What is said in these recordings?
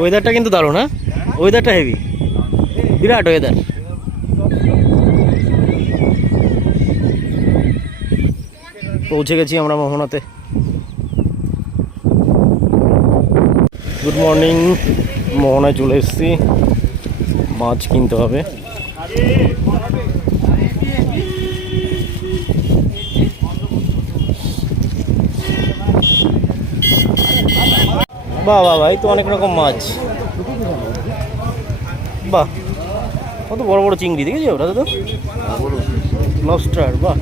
ওয়েদারটা কিন্তু দারুণ, হ্যাঁ ওয়েদারটা হেভি, বিরাট ওয়েদার। পৌঁছে গেছি আমরা মোহনাতে। গুড মর্নিং, মোহনায় চলে এসেছি, মাছ কিনতে হবে। বাহ বাহ ভাই, তো অনেক রকম মাছ, বাহ কত বড় বড় চিংড়ি দেখেছি ওটা তো, লবস্টার, বাহ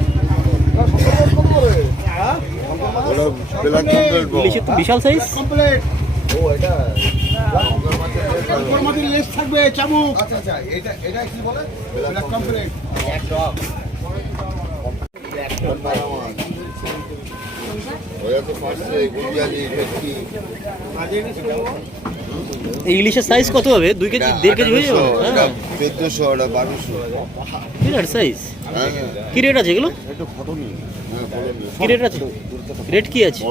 ইলিশের তো বিশাল সাইজ। এই ইলিশের সাইজ কত হবে? 2 কেজি 1.5 কেজি হয়ে যাবে? 1400 ওটা 1200, বিরাট সাইজ। কি রেট আছে এগুলো? কি রেট আছে? রেট কি আছে?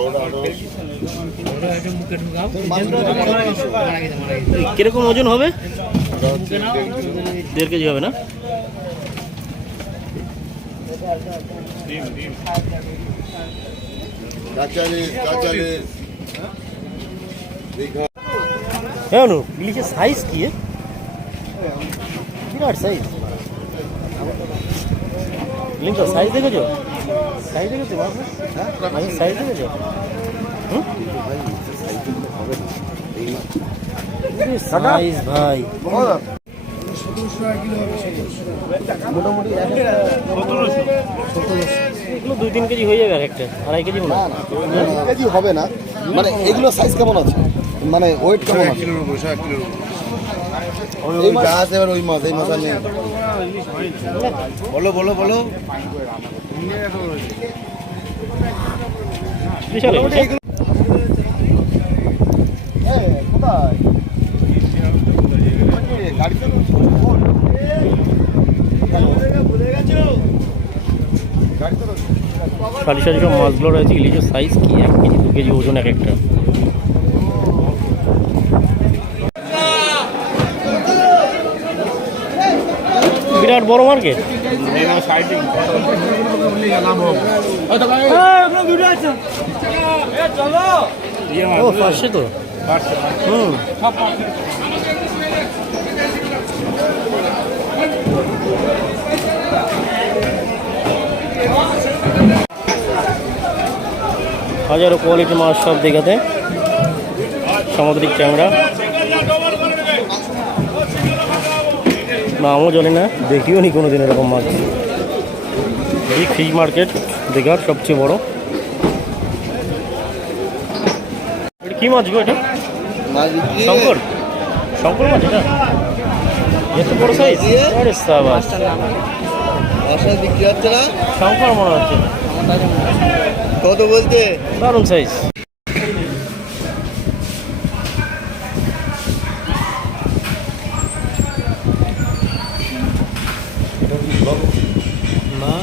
কিরকম ওজন হবে? 1.5 কেজি হবে না? হ্যাঁ নু, ইলিশের সাইজ কি? বিরাট সাইজ। ইলিশের সাইজ দেখেছো? সাইজ দেখেছো? মাছের সাইজ দেখেছো? সাইজ ভাই মোটামুটি এগুলো 2-3 কেজি হয়ে যাবে, আর একটা 2.5 কেজি না 2 কেজি হবে না। মানে এগুলো সাইজ কেমন আছে, মানে ওয়েট কেমন আছে? এই মাছ এবার ওই মাছ, এই মাছ নেই। বলো বলো বলো। সারি সারি সব মাছগুলো রয়েছে। ইলিশের সাইজ কি? 1 কেজি 2 কেজি ওজন এক একটা। বিরাট বড় মার্কেট। ও পাশে তো, হাজারো কোয়ালিটি মাছ সব দেখাতে। সামুদ্রিক ট্যাংরা, নামও জানি না, দেখিও নি কোনোদিন এরকম মাছ। এই ফিশ মার্কেট দীঘার সবচেয়ে বড়। এটা কি মাছ গো? এটা শঙ্কর, শঙ্কর মাছ এটা? এত বড় সাইজ? আরে সাবাস, শঙ্কর মনে হচ্ছে। কত বলতে? দারুণ সাইজ। না